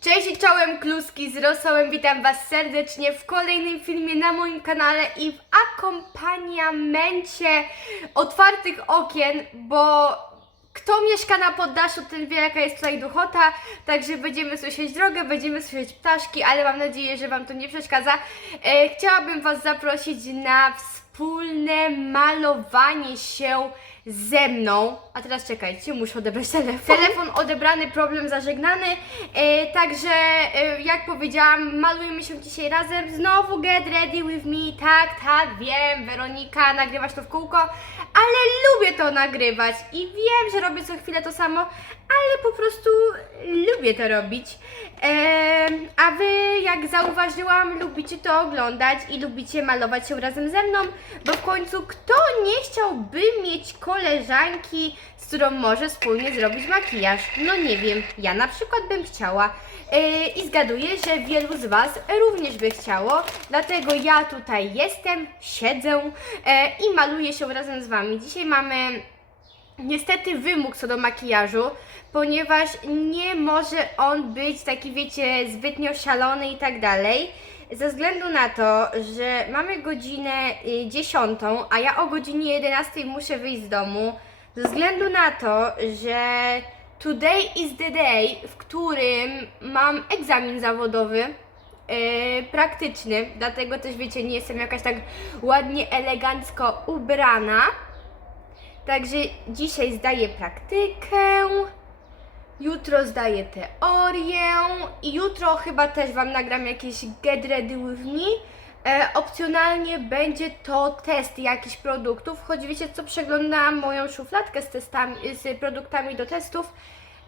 Cześć i czołem kluski z rosołem, witam Was serdecznie w kolejnym filmie na moim kanale i w akompaniamencie otwartych okien, bo kto mieszka na poddaszu, ten wie jaka jest tutaj duchota, także będziemy słyszeć drogę, będziemy słyszeć ptaszki, ale mam nadzieję, że Wam to nie przeszkadza. E, chciałabym Was zaprosić na wspólne malowanie się ze mną. A teraz czekajcie, muszę odebrać telefon. Telefon odebrany, problem zażegnany. E, także, e, jak powiedziałam, malujemy się dzisiaj razem. Znowu get ready with me. Tak, tak, wiem, Weronika, nagrywasz to w kółko, ale lubię to nagrywać i wiem, że robię co chwilę to samo, ale po prostu lubię to robić. A wy, jak zauważyłam, lubicie to oglądać i lubicie malować się razem ze mną, bo w końcu kto nie chciałby mieć koleżanki, z którą może wspólnie zrobić makijaż? No nie wiem, ja na przykład bym chciała. E, I zgaduję, że wielu z Was również by chciało, dlatego ja tutaj jestem, siedzę e, i maluję się razem z Wami. Dzisiaj mamy niestety wymóg co do makijażu, ponieważ nie może on być taki, wiecie, zbytnio szalony i tak dalej. Ze względu na to, że mamy godzinę y, 10, a ja o godzinie 11 muszę wyjść z domu, ze względu na to, że today is the day, w którym mam egzamin zawodowy, yy, praktyczny, dlatego też wiecie, nie jestem jakaś tak ładnie, elegancko ubrana. Także dzisiaj zdaję praktykę, jutro zdaję teorię i jutro chyba też Wam nagram jakieś Get Ready With Me. E, opcjonalnie będzie to test jakichś produktów, choć wiecie co, przeglądałam moją szufladkę z testami, z produktami do testów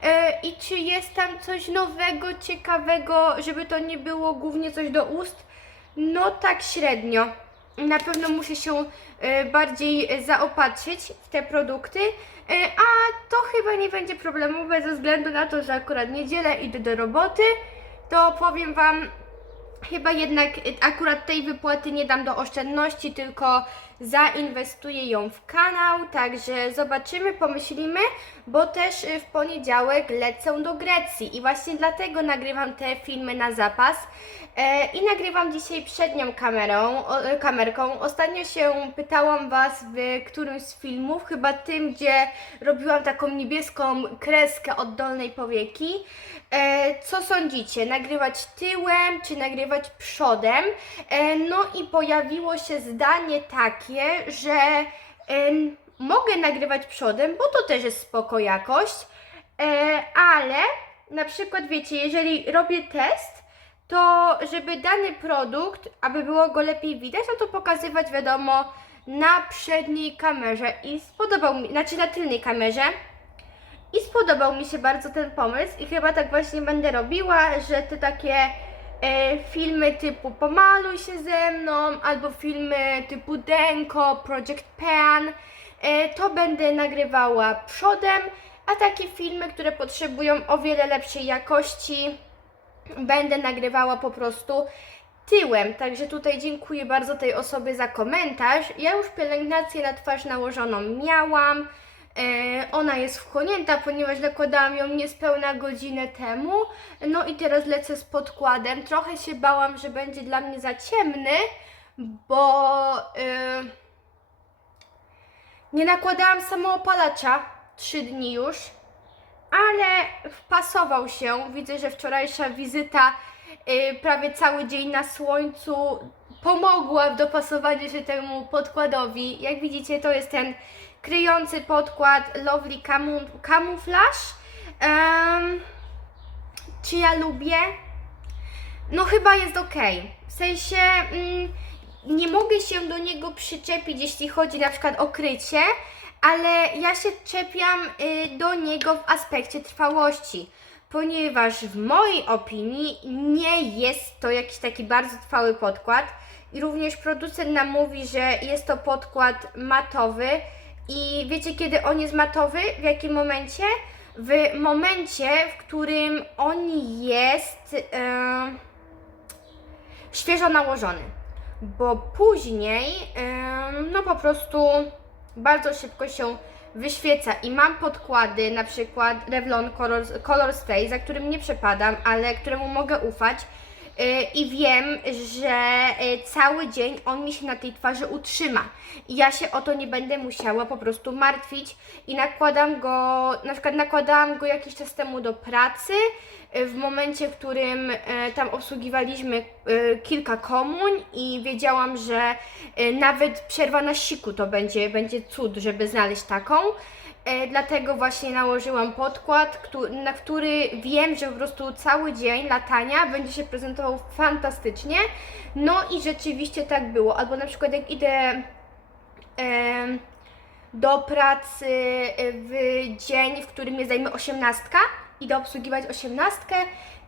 e, i czy jest tam coś nowego, ciekawego, żeby to nie było głównie coś do ust? No tak średnio. Na pewno muszę się e, bardziej zaopatrzyć w te produkty, e, a to chyba nie będzie problemowe ze względu na to, że akurat niedzielę idę do roboty, to powiem Wam, chyba jednak e, akurat tej wypłaty nie dam do oszczędności, tylko zainwestuję ją w kanał, także zobaczymy, pomyślimy, bo też e, w poniedziałek lecę do Grecji i właśnie dlatego nagrywam te filmy na zapas e, i nagrywam dzisiaj przednią kamerą, e, kamerką. Ostatnio się pytałam Was w którymś z filmów, chyba tym, gdzie robiłam taką niebieską kreskę od dolnej powieki. E, co sądzicie? Nagrywać tyłem czy nagrywać przodem? E, no i pojawiło się zdanie takie, że mogę nagrywać przodem, bo to też jest spoko jakość, e, ale na przykład wiecie, jeżeli robię test, to żeby dany produkt, aby było go lepiej widać, no to pokazywać wiadomo na przedniej kamerze. I spodobał mi, znaczy na tylnej kamerze. I spodobał mi się bardzo ten pomysł. I chyba tak właśnie będę robiła, że te takie e, filmy typu Pomaluj się ze mną albo filmy typu Denko, Project Pan, to będę nagrywała przodem, a takie filmy, które potrzebują o wiele lepszej jakości, będę nagrywała po prostu tyłem. Także tutaj dziękuję bardzo tej osobie za komentarz. Ja już pielęgnację na twarz nałożoną miałam. E, ona jest wchłonięta, ponieważ nakładałam ją niespełna godzinę temu. No i teraz lecę z podkładem. Trochę się bałam, że będzie dla mnie za ciemny, bo e, nie nakładałam samoopalacza 3 dni już, ale wpasował się. Widzę, że wczorajsza wizyta y, prawie cały dzień na słońcu pomogła w dopasowaniu się temu podkładowi. Jak widzicie, to jest ten kryjący podkład Lovely Camu Camouflage. Em, czy ja lubię? No chyba jest ok. W sensie mm, nie mogę się do niego przyczepić, jeśli chodzi na przykład o krycie, ale ja się czepiam y, do niego w aspekcie trwałości, ponieważ w mojej opinii nie jest to jakiś taki bardzo trwały podkład i również producent nam mówi, że jest to podkład matowy i wiecie kiedy on jest matowy? W jakim momencie? W momencie, w którym on jest... Yy, świeżo nałożony, bo później no po prostu bardzo szybko się wyświeca i mam podkłady, na przykład Revlon Color, Color Stay, za którym nie przepadam, ale któremu mogę ufać. Yy, i wiem, że yy, cały dzień on mi się na tej twarzy utrzyma. I ja się o to nie będę musiała po prostu martwić i nakładam go, na przykład nakładałam go jakiś czas temu do pracy, w momencie, w którym yy, tam obsługiwaliśmy yy, kilka komuń i wiedziałam, że yy, nawet przerwa na siku to będzie, będzie cud, żeby znaleźć taką. E, dlatego właśnie nałożyłam podkład, na który wiem, że po prostu cały dzień latania będzie się prezentował fantastycznie. No i rzeczywiście tak było. Albo na przykład jak idę do pracy e, w dzień, w którym mnie zajmie osiemnastka, idę obsługiwać osiemnastkę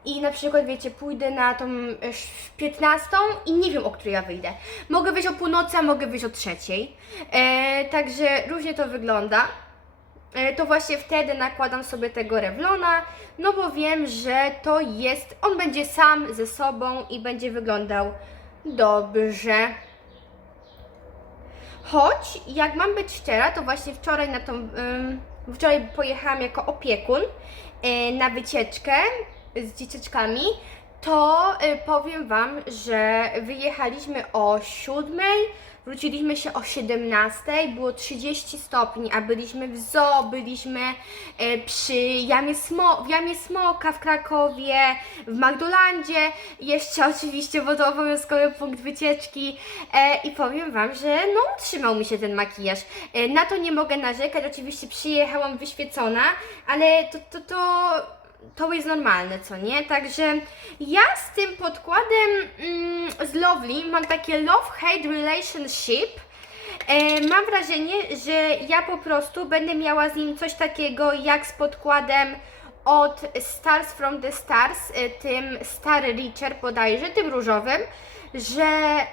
i na przykład wiecie, pójdę na tą e, 15 i nie wiem o której ja wyjdę. Mogę wyjść o północy, a mogę wyjść o trzeciej. E, także różnie to wygląda. E, to właśnie wtedy nakładam sobie tego Revlona, no bo wiem, że to jest, on będzie sam ze sobą i będzie wyglądał dobrze. Choć, jak mam być szczera, to właśnie wczoraj na tą, wczoraj pojechałam jako opiekun na wycieczkę z dzieciaczkami, to y, powiem Wam, że wyjechaliśmy o 7, wróciliśmy się o 17, było 30 stopni, a byliśmy w zoo, byliśmy y, przy jamie, Smo- w Jamie Smoka w Krakowie, w Magdolandzie, jeszcze oczywiście, bo to obowiązkowy punkt wycieczki e, i powiem Wam, że no utrzymał mi się ten makijaż. E, na to nie mogę narzekać, oczywiście przyjechałam wyświecona, ale to, to, to, to jest normalne, co nie? Także ja z tym podkładem mm, z Lovely mam takie love-hate relationship. E, mam wrażenie, że ja po prostu będę miała z nim coś takiego jak z podkładem od Stars from the Stars, e, tym Star Richer bodajże, tym różowym, że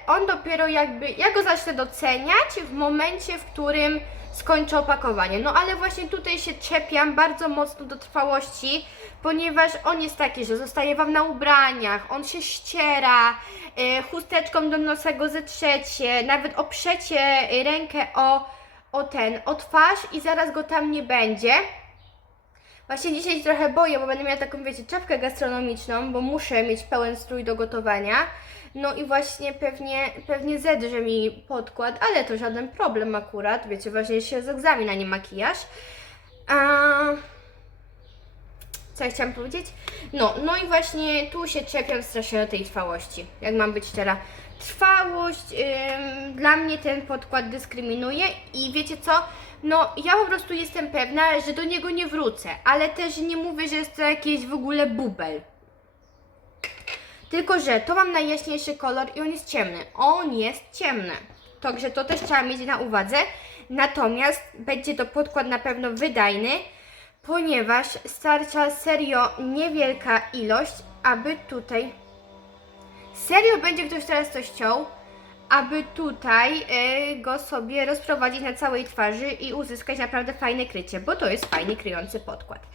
on dopiero jakby, ja go zacznę doceniać w momencie, w którym skończę opakowanie. No ale właśnie tutaj się czepiam bardzo mocno do trwałości, ponieważ on jest taki, że zostaje Wam na ubraniach, on się ściera, y, chusteczką do nosa go zetrzecie, nawet oprzecie rękę o, o ten, o twarz i zaraz go tam nie będzie. Właśnie dzisiaj trochę boję, bo będę miała taką, wiecie, czapkę gastronomiczną, bo muszę mieć pełen strój do gotowania. No i właśnie pewnie, pewnie zedrze mi podkład, ale to żaden problem akurat. Wiecie, ważniejszy jest egzamin, a nie makijaż. A... Co ja chciałam powiedzieć? No, no i właśnie tu się czepiam strasznie do tej trwałości. Jak mam być szczera. Trwałość dla mnie ten podkład dyskryminuje i wiecie co? No, ja po prostu jestem pewna, że do niego nie wrócę, ale też nie mówię, że jest to jakiś w ogóle bubel. Tylko, że to mam najjaśniejszy kolor i on jest ciemny. On jest ciemny. Także to też trzeba mieć na uwadze. Natomiast będzie to podkład na pewno wydajny, ponieważ starcza serio niewielka ilość, aby tutaj. Serio będzie ktoś teraz coś ciął, aby tutaj e, go sobie rozprowadzić na całej twarzy i uzyskać naprawdę fajne krycie, bo to jest fajny kryjący podkład.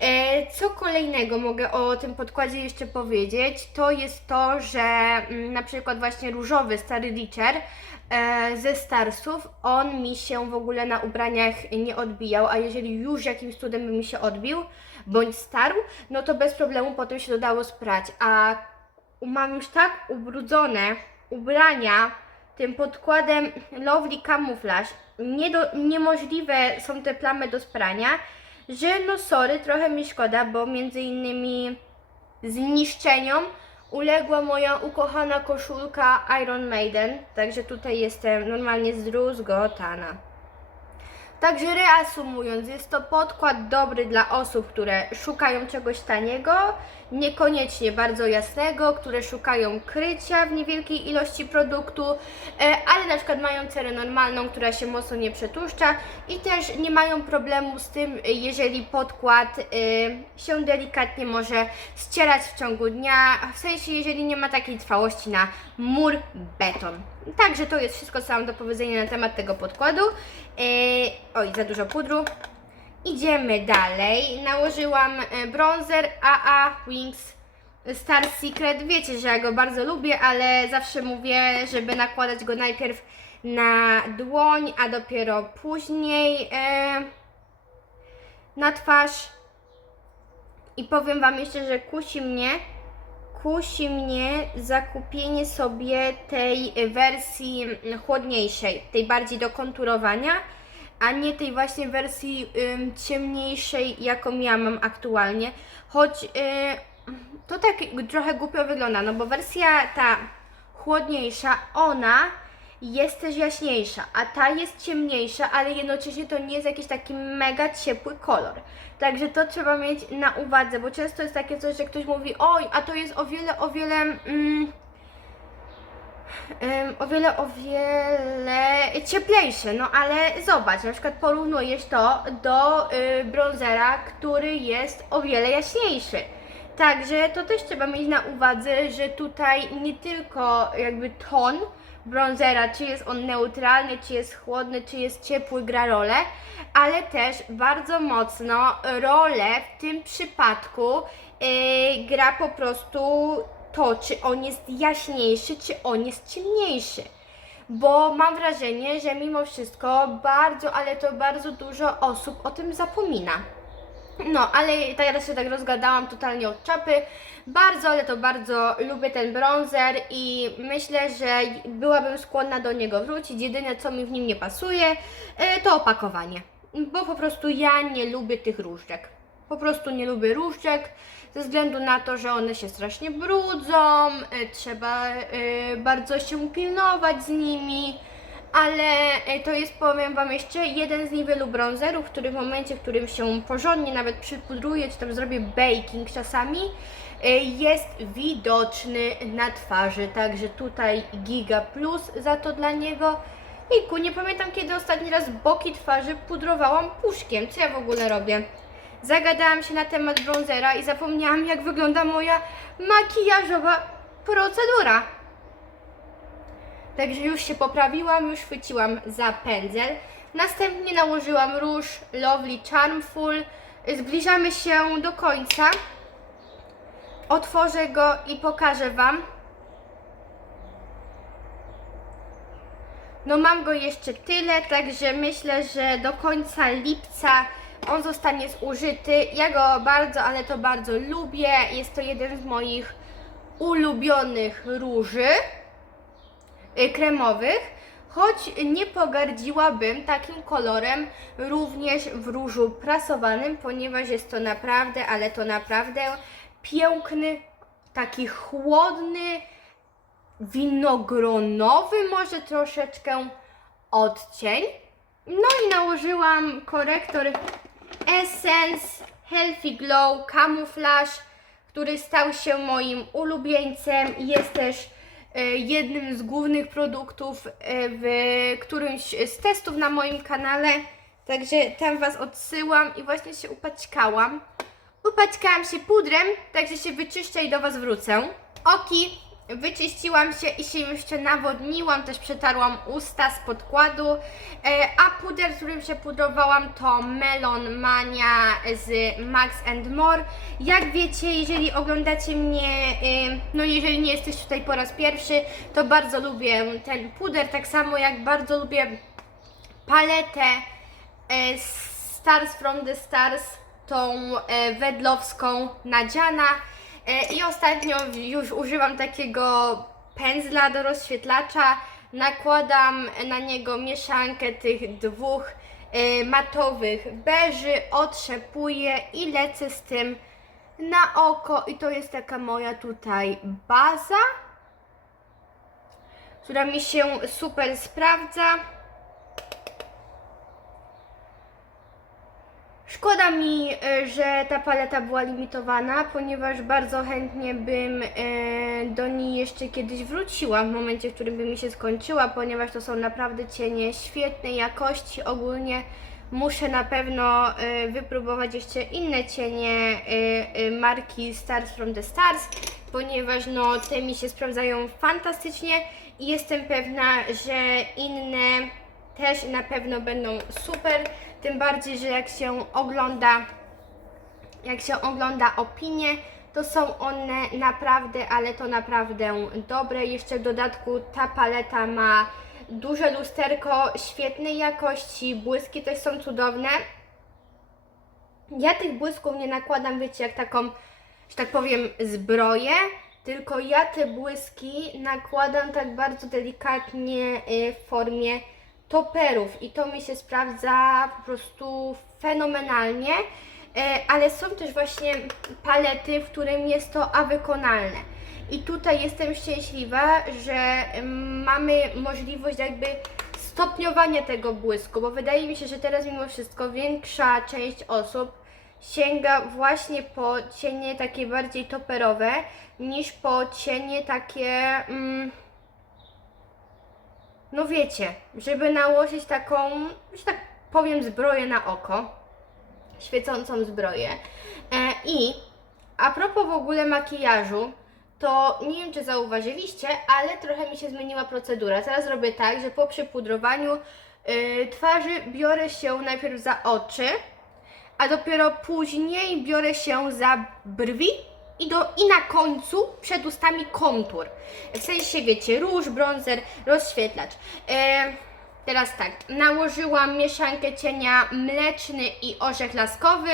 E, co kolejnego mogę o tym podkładzie jeszcze powiedzieć, to jest to, że mm, na przykład właśnie różowy Stary Richer e, ze Starsów, on mi się w ogóle na ubraniach nie odbijał, a jeżeli już jakimś cudem by mi się odbił, bądź starł, no to bez problemu potem się dodało sprać, a mam już tak ubrudzone ubrania tym podkładem Lovely Camouflage, nie do, niemożliwe są te plamy do sprania, że no sorry, trochę mi szkoda, bo między innymi zniszczeniom uległa moja ukochana koszulka Iron Maiden, także tutaj jestem normalnie zdruzgotana. Także reasumując, jest to podkład dobry dla osób, które szukają czegoś taniego, niekoniecznie bardzo jasnego, które szukają krycia w niewielkiej ilości produktu, e, ale na przykład mają cenę normalną, która się mocno nie przetłuszcza i też nie mają problemu z tym, jeżeli podkład e, się delikatnie może ścierać w ciągu dnia, w sensie jeżeli nie ma takiej trwałości na mur beton. Także to jest wszystko, co mam do powiedzenia na temat tego podkładu. E, oj, za dużo pudru. Idziemy dalej. Nałożyłam e, bronzer AA Wings Star Secret. Wiecie, że ja go bardzo lubię, ale zawsze mówię, żeby nakładać go najpierw na dłoń, a dopiero później e, na twarz. I powiem Wam jeszcze, że kusi mnie, kusi mnie zakupienie sobie tej wersji chłodniejszej, tej bardziej do konturowania, a nie tej właśnie wersji ym, ciemniejszej, jaką ja mam aktualnie. Choć y, to tak trochę głupio wygląda, no bo wersja ta chłodniejsza, ona jest też jaśniejsza, a ta jest ciemniejsza, ale jednocześnie to nie jest jakiś taki mega ciepły kolor. Także to trzeba mieć na uwadze, bo często jest takie coś, że ktoś mówi, oj, a to jest o wiele, o wiele, mm, em, o wiele, o wiele cieplejsze, no ale zobacz, na przykład porównujesz to do y, bronzera, który jest o wiele jaśniejszy. Także to też trzeba mieć na uwadze, że tutaj nie tylko jakby ton bronzera, czy jest on neutralny, czy jest chłodny, czy jest ciepły, gra rolę, ale też bardzo mocno rolę w tym przypadku yy, gra po prostu to, czy on jest jaśniejszy, czy on jest ciemniejszy. Bo mam wrażenie, że mimo wszystko bardzo, ale to bardzo dużo osób o tym zapomina. No, ale tak ja się tak rozgadałam totalnie od czapy. Bardzo, ale to bardzo lubię ten bronzer i myślę, że byłabym skłonna do niego wrócić. Jedyne co mi w nim nie pasuje, e, to opakowanie. Bo po prostu ja nie lubię tych różdżek. Po prostu nie lubię różdżek ze względu na to, że one się strasznie brudzą, e, trzeba e, bardzo się pilnować z nimi. Ale e, to jest, powiem Wam jeszcze, jeden z niewielu bronzerów, który w momencie, w którym się porządnie nawet przypudruję, czy tam zrobię baking czasami, e, jest widoczny na twarzy. Także tutaj giga plus za to dla niego. Iku, nie pamiętam kiedy ostatni raz boki twarzy pudrowałam puszkiem. Co ja w ogóle robię? Zagadałam się na temat bronzera i zapomniałam jak wygląda moja makijażowa procedura. Także już się poprawiłam, już chwyciłam za pędzel. Następnie nałożyłam róż Lovely Charmful. Zbliżamy się do końca. Otworzę go i pokażę Wam. No mam go jeszcze tyle, także myślę, że do końca lipca on zostanie zużyty. Ja go bardzo, ale to bardzo lubię. Jest to jeden z moich ulubionych róży kremowych, choć nie pogardziłabym takim kolorem również w różu prasowanym, ponieważ jest to naprawdę, ale to naprawdę piękny, taki chłodny, winogronowy może troszeczkę odcień. No i nałożyłam korektor Essence Healthy Glow Camouflage, który stał się moim ulubieńcem jest też jednym z głównych produktów e, w którymś z testów na moim kanale. Także tam Was odsyłam i właśnie się upaćkałam. Upaćkałam się pudrem, także się wyczyszczę i do Was wrócę. Oki wyczyściłam się i się jeszcze nawodniłam, też przetarłam usta z podkładu. E, a puder, którym się pudrowałam to Melon Mania z Max and More. Jak wiecie, jeżeli oglądacie mnie, e, no jeżeli nie jesteś tutaj po raz pierwszy, to bardzo lubię ten puder, tak samo jak bardzo lubię paletę e, Stars from the Stars, tą wedlowską Nadziana. E, I ostatnio już używam takiego pędzla do rozświetlacza. Nakładam na niego mieszankę tych dwóch e, matowych beży, otrzepuję i lecę z tym na oko. I to jest taka moja tutaj baza, która mi się super sprawdza. Szkoda mi, e, że ta paleta była limitowana, ponieważ bardzo chętnie bym e, do niej jeszcze kiedyś wróciła w momencie, w którym by mi się skończyła, ponieważ to są naprawdę cienie świetnej jakości. Ogólnie muszę na pewno e, wypróbować jeszcze inne cienie marki Stars from the Stars, ponieważ no, te mi się sprawdzają fantastycznie i jestem pewna, że inne też na pewno będą super, tym bardziej, że jak się ogląda, jak się ogląda opinie, to są one naprawdę, ale to naprawdę dobre. Jeszcze w dodatku ta paleta ma duże lusterko świetnej jakości, błyski też są cudowne. Ja tych błysków nie nakładam, wiecie, jak taką, że tak powiem, zbroję, tylko ja te błyski nakładam tak bardzo delikatnie y, w formie toperów i to mi się sprawdza po prostu fenomenalnie, E, ale są też właśnie palety, w którym jest to a wykonalne. I tutaj jestem szczęśliwa, że mm, mamy możliwość jakby stopniowania tego błysku, bo wydaje mi się, że teraz mimo wszystko większa część osób sięga właśnie po cienie takie bardziej toperowe niż po cienie takie, mm, no wiecie, żeby nałożyć taką, że tak powiem, zbroję na oko, świecącą zbroję. E, I a propos w ogóle makijażu, to nie wiem, czy zauważyliście, ale trochę mi się zmieniła procedura. Teraz robię tak, że po przypudrowaniu y, twarzy biorę się najpierw za oczy, a dopiero później biorę się za brwi i, do, i na końcu przed ustami kontur. W sensie, wiecie, róż, bronzer, rozświetlacz. E, teraz tak, nałożyłam mieszankę cienia mleczny i orzech laskowy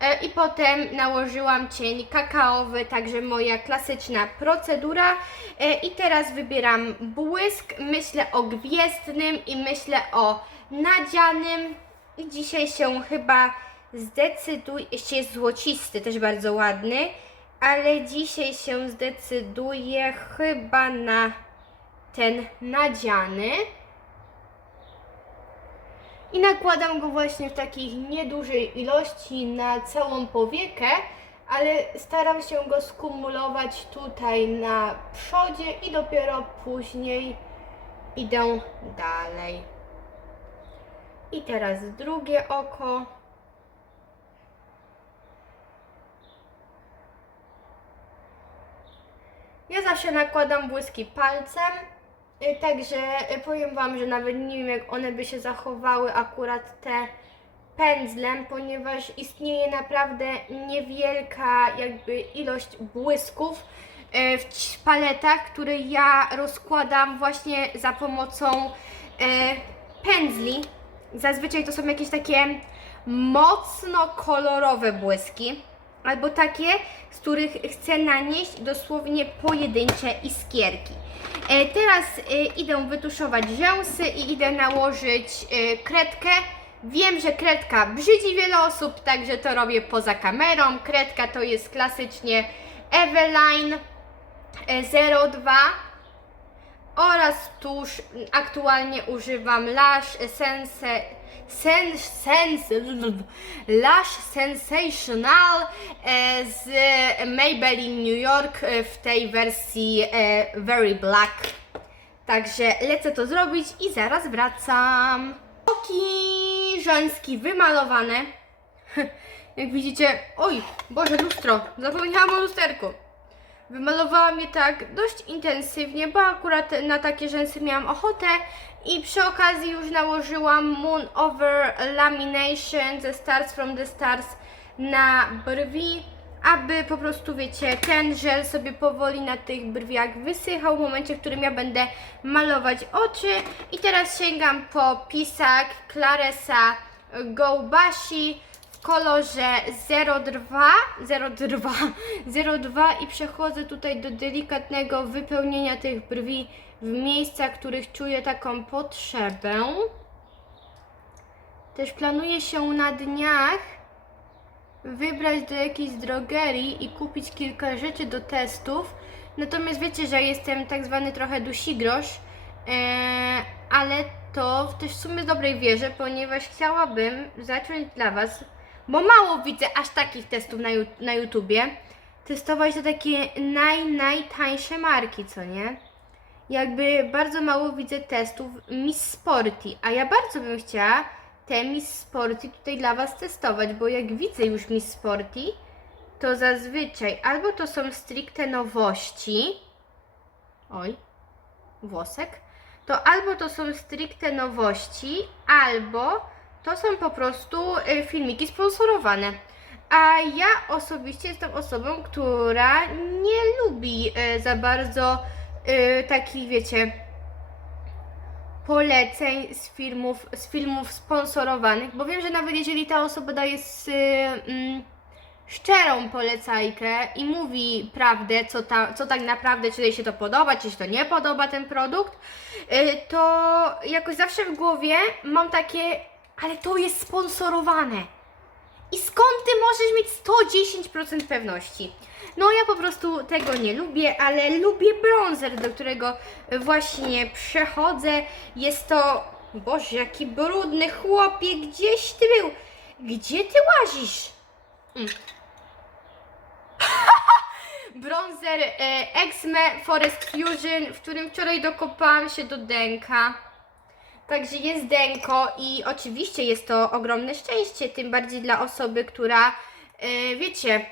e, i potem nałożyłam cień kakaowy, także moja klasyczna procedura. E, I teraz wybieram błysk, myślę o gwiezdnym i myślę o nadzianym. I dzisiaj się chyba zdecyduję, jeszcze jest złocisty, też bardzo ładny, ale dzisiaj się zdecyduję chyba na ten nadziany. I nakładam go właśnie w takiej niedużej ilości na całą powiekę, ale staram się go skumulować tutaj na przodzie i dopiero później idę dalej. I teraz drugie oko. Ja zawsze nakładam błyski palcem, y, także y, powiem Wam, że nawet nie wiem jak one by się zachowały akurat te pędzlem, ponieważ istnieje naprawdę niewielka jakby ilość błysków y, w paletach, które ja rozkładam właśnie za pomocą pędzli. Zazwyczaj to są jakieś takie mocno kolorowe błyski, albo takie, z których chcę nanieść dosłownie pojedyncze iskierki. E, teraz e, idę wytuszować rzęsy i idę nałożyć e, kredkę. Wiem, że kredka brzydzi wiele osób, także to robię poza kamerą. Kredka to jest klasycznie Eveline e, 02 oraz tuż aktualnie używam Lash Sense sen, sense, Lash Sensational e, z Maybelline New York e, w tej wersji e, Very Black. Także lecę to zrobić i zaraz wracam. Oki żeński wymalowane. Jak widzicie, oj, Boże, lustro, zapomniałam o lusterku. Wymalowałam je tak dość intensywnie, bo akurat na takie rzęsy miałam ochotę i przy okazji już nałożyłam Moon Over Lamination ze Stars from the Stars na brwi, aby po prostu, wiecie, ten żel sobie powoli na tych brwiach wysychał w momencie, w którym ja będę malować oczy. I teraz sięgam po pisak Claresa Go Bashi w kolorze 02, 02, 02 i przechodzę tutaj do delikatnego wypełnienia tych brwi w miejscach, których czuję taką potrzebę. Też planuję się na dniach wybrać do jakiejś drogerii i kupić kilka rzeczy do testów. Natomiast wiecie, że jestem tak zwany trochę dusigrosz, eee, ale to też w sumie dobrej wierze, ponieważ chciałabym zacząć dla Was, bo mało widzę aż takich testów na, na YouTubie, testować te takie naj, najtańsze marki, co nie? Jakby bardzo mało widzę testów Miss Sporty, a ja bardzo bym chciała te Miss Sporty tutaj dla Was testować, bo jak widzę już Miss Sporty, to zazwyczaj albo to są stricte nowości, oj, włosek, to albo to są stricte nowości, albo to są po prostu y, filmiki sponsorowane. A ja osobiście jestem osobą, która nie lubi y, za bardzo y, takich, wiecie, poleceń z filmów, z filmów sponsorowanych, bo wiem, że nawet jeżeli ta osoba daje z, mm, szczerą polecajkę i mówi prawdę, co, ta, co tak naprawdę, czy jej się to podoba, czy się to nie podoba ten produkt, y, to jakoś zawsze w głowie mam takie, ale to jest sponsorowane. I skąd ty możesz mieć 110% pewności? No ja po prostu tego nie lubię, ale lubię bronzer, do którego właśnie przechodzę. Jest to, Boże, jaki brudny chłopie, gdzieś ty był? Gdzie ty łazisz? Mm. Bronzer e, Exme Forest Fusion, w którym wczoraj dokopałam się do denka. Także jest denko i oczywiście jest to ogromne szczęście, tym bardziej dla osoby, która, e, wiecie,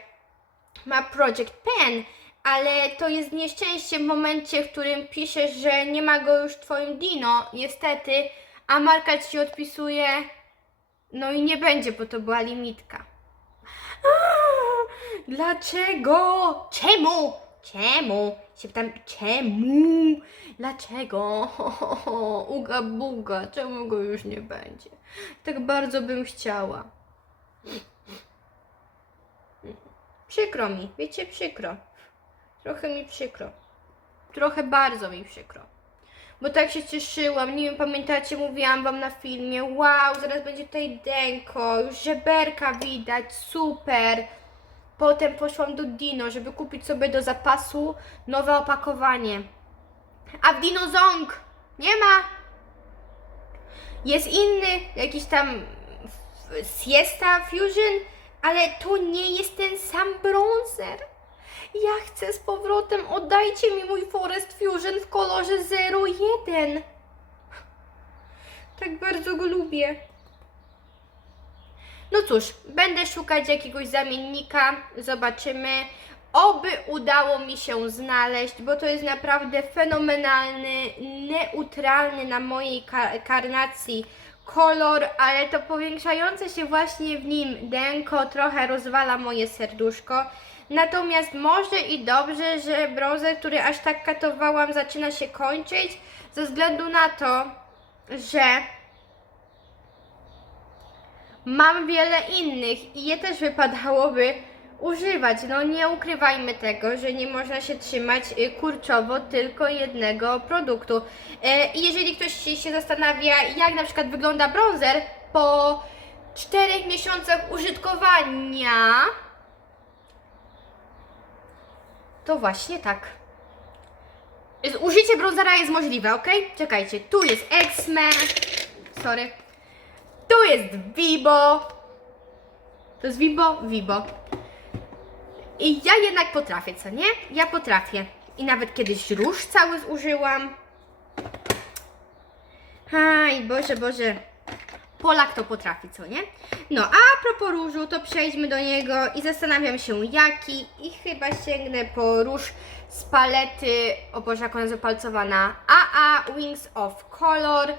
ma Project Pen, ale to jest nieszczęście w momencie, w którym piszesz, że nie ma go już w twoim Dino, niestety, a marka ci odpisuje, no i nie będzie, bo to była limitka. Dlaczego? Czemu? Czemu? Się pytam, czemu? Dlaczego? Uga buga, czemu go już nie będzie? Tak bardzo bym chciała. Przykro mi, wiecie, przykro. Trochę mi przykro. Trochę bardzo mi przykro. Bo tak się cieszyłam, nie wiem, pamiętacie, mówiłam wam na filmie, wow, zaraz będzie tutaj denko, już żeberka widać, super. Potem poszłam do Dino, żeby kupić sobie do zapasu nowe opakowanie. A w Dino Zong nie ma. Jest inny, jakiś tam Siesta Fusion, ale to nie jest ten sam bronzer. Ja chcę z powrotem, oddajcie mi mój Forest Fusion w kolorze 01. Tak bardzo go lubię. No cóż, będę szukać jakiegoś zamiennika, zobaczymy. Oby udało mi się znaleźć, bo to jest naprawdę fenomenalny, neutralny na mojej ka- karnacji kolor, ale to powiększające się właśnie w nim denko trochę rozwala moje serduszko. Natomiast może i dobrze, że brązer, który aż tak katowałam, zaczyna się kończyć, ze względu na to, że mam wiele innych i je też wypadałoby używać. No nie ukrywajmy tego, że nie można się trzymać y, kurczowo tylko jednego produktu. E, I jeżeli ktoś się- zastanawia, jak na przykład wygląda bronzer po 4 miesiącach użytkowania, to właśnie tak. Użycie bronzera jest możliwe, ok? Czekajcie, tu jest Exme, sorry, tu jest Vibo, to jest Vibo, Vibo. I ja jednak potrafię, co nie? Ja potrafię. I nawet kiedyś róż cały zużyłam. Aj, Boże, Boże. Polak to potrafi, co nie? No, a propos różu, to przejdźmy do niego i zastanawiam się jaki i chyba sięgnę po róż z palety, o Boże, jak ona jest opalcowana, AA Wings of Color.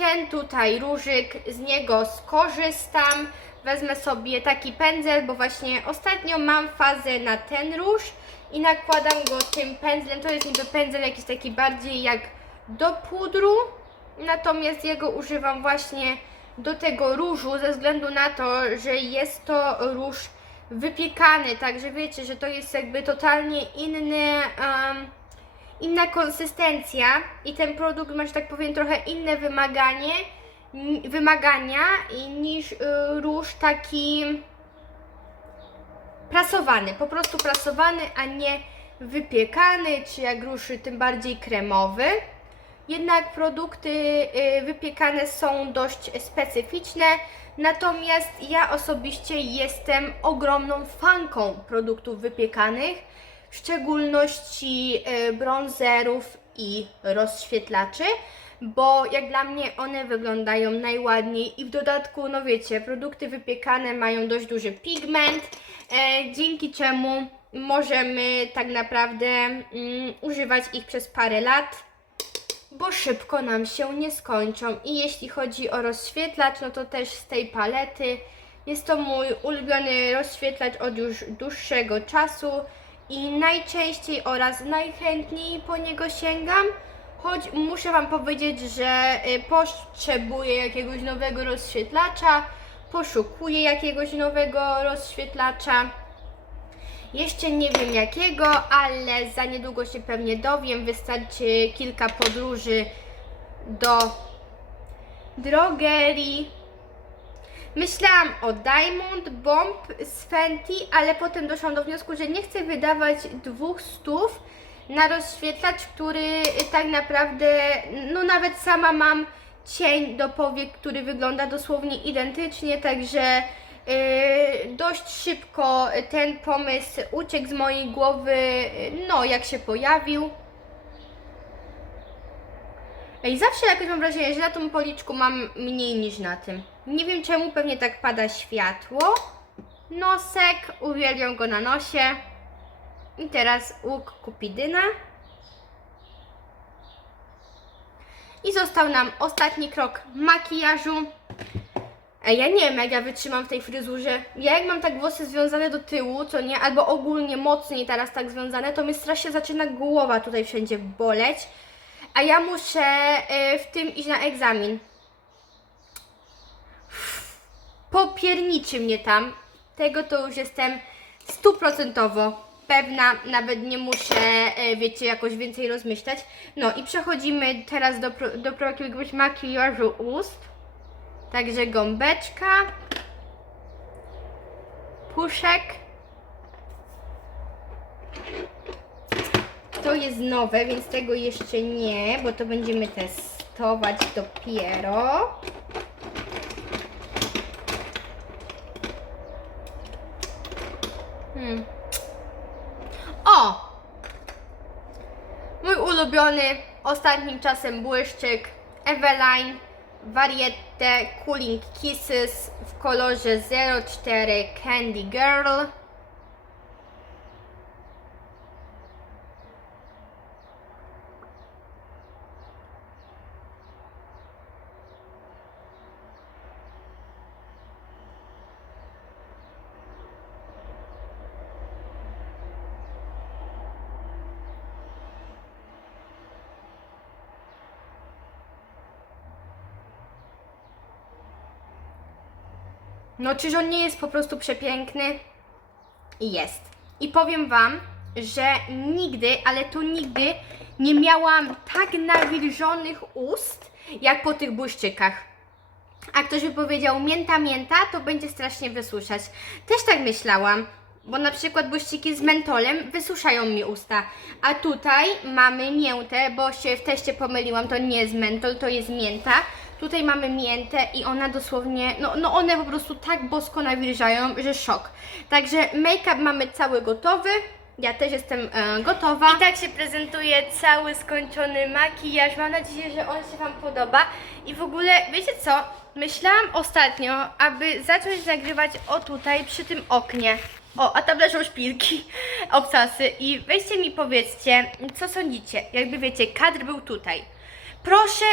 Ten tutaj różyk, z niego skorzystam. Wezmę sobie taki pędzel, bo właśnie ostatnio mam fazę na ten róż i nakładam go tym pędzlem. To jest niby pędzel jakiś taki bardziej jak do pudru, natomiast jego używam właśnie do tego różu ze względu na to, że jest to róż wypiekany, także wiecie, że to jest jakby totalnie inny, em, inna konsystencja i ten produkt ma, że tak powiem, trochę inne wymaganie, ni- wymagania niż y, róż taki prasowany, po prostu prasowany, a nie wypiekany, czy jak róż tym bardziej kremowy. Jednak produkty y, wypiekane są dość specyficzne, natomiast ja osobiście jestem ogromną fanką produktów wypiekanych, w szczególności y, bronzerów i rozświetlaczy, bo jak dla mnie one wyglądają najładniej i w dodatku, no wiecie, produkty wypiekane mają dość duży pigment, e, dzięki czemu możemy tak naprawdę mm, używać ich przez parę lat bo szybko nam się nie skończą. I jeśli chodzi o rozświetlacz, no to też z tej palety. Jest to mój ulubiony rozświetlacz od już dłuższego czasu i najczęściej oraz najchętniej po niego sięgam, choć muszę Wam powiedzieć, że y, potrzebuję jakiegoś nowego rozświetlacza, poszukuję jakiegoś nowego rozświetlacza. Jeszcze nie wiem jakiego, ale za niedługo się pewnie dowiem. Wystarczy kilka podróży do drogerii. Myślałam o Diamond Bomb z Fenty, ale potem doszłam do wniosku, że nie chcę wydawać dwóch stów na rozświetlacz, który tak naprawdę, no nawet sama mam cień do powiek, który wygląda dosłownie identycznie, także yy, dość szybko ten pomysł uciekł z mojej głowy, no jak się pojawił. I zawsze jakoś mam wrażenie, że na tym policzku mam mniej niż na tym. Nie wiem czemu, pewnie tak pada światło. Nosek, uwielbiam go na nosie. I teraz łuk kupidyna. I został nam ostatni krok makijażu. Ej, ja nie wiem jak ja wytrzymam w tej fryzurze. Ja jak mam tak włosy związane do tyłu, co nie, albo ogólnie mocniej teraz tak związane, to mi strasznie zaczyna głowa tutaj wszędzie boleć. A ja muszę y, w tym iść na egzamin. Popierniczy mnie tam. Tego to już jestem stuprocentowo pewna. Nawet nie muszę, y, wiecie, jakoś więcej rozmyślać. No i przechodzimy teraz do, do jakiegoś makijażu ust. Także gąbeczka. Puszek. To jest nowe, więc tego jeszcze nie, bo to będziemy testować dopiero. Hmm. O! Mój ulubiony ostatnim czasem błyszczyk Eveline Variette Cooling Kisses w kolorze 04 Candy Girl. No, czyż on nie jest po prostu przepiękny? I jest. I powiem Wam, że nigdy, ale to nigdy nie miałam tak nawilżonych ust, jak po tych błyszczykach. A ktoś by powiedział mięta, mięta, to będzie strasznie wysuszać. Też tak myślałam, bo na przykład błyszczyki z mentolem wysuszają mi usta. A tutaj mamy miętę, bo się w teście pomyliłam, to nie jest mentol, to jest mięta. Tutaj mamy miętę i ona dosłownie, no, no one po prostu tak bosko nawilżają, że szok. Także make-up mamy cały gotowy. Ja też jestem e, gotowa. I tak się prezentuje cały skończony makijaż. Mam nadzieję, że on się Wam podoba. I w ogóle, wiecie co? Myślałam ostatnio, aby zacząć nagrywać o tutaj, przy tym oknie. O, a tam leżą szpilki, obcasy. I weźcie mi powiedzcie, co sądzicie? Jakby wiecie, kadr był tutaj. Proszę,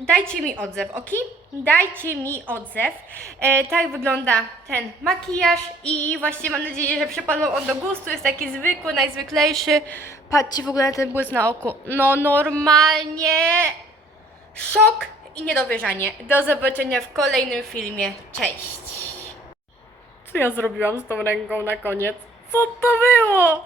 dajcie mi odzew, ok? Dajcie mi odzew. E, tak wygląda ten makijaż i właśnie mam nadzieję, że przypadł on do gustu. Jest taki zwykły, najzwyklejszy. Patrzcie w ogóle na ten błysk na oku. No normalnie szok i niedowierzanie. Do zobaczenia w kolejnym filmie. Cześć! Co ja zrobiłam z tą ręką na koniec? Co to było?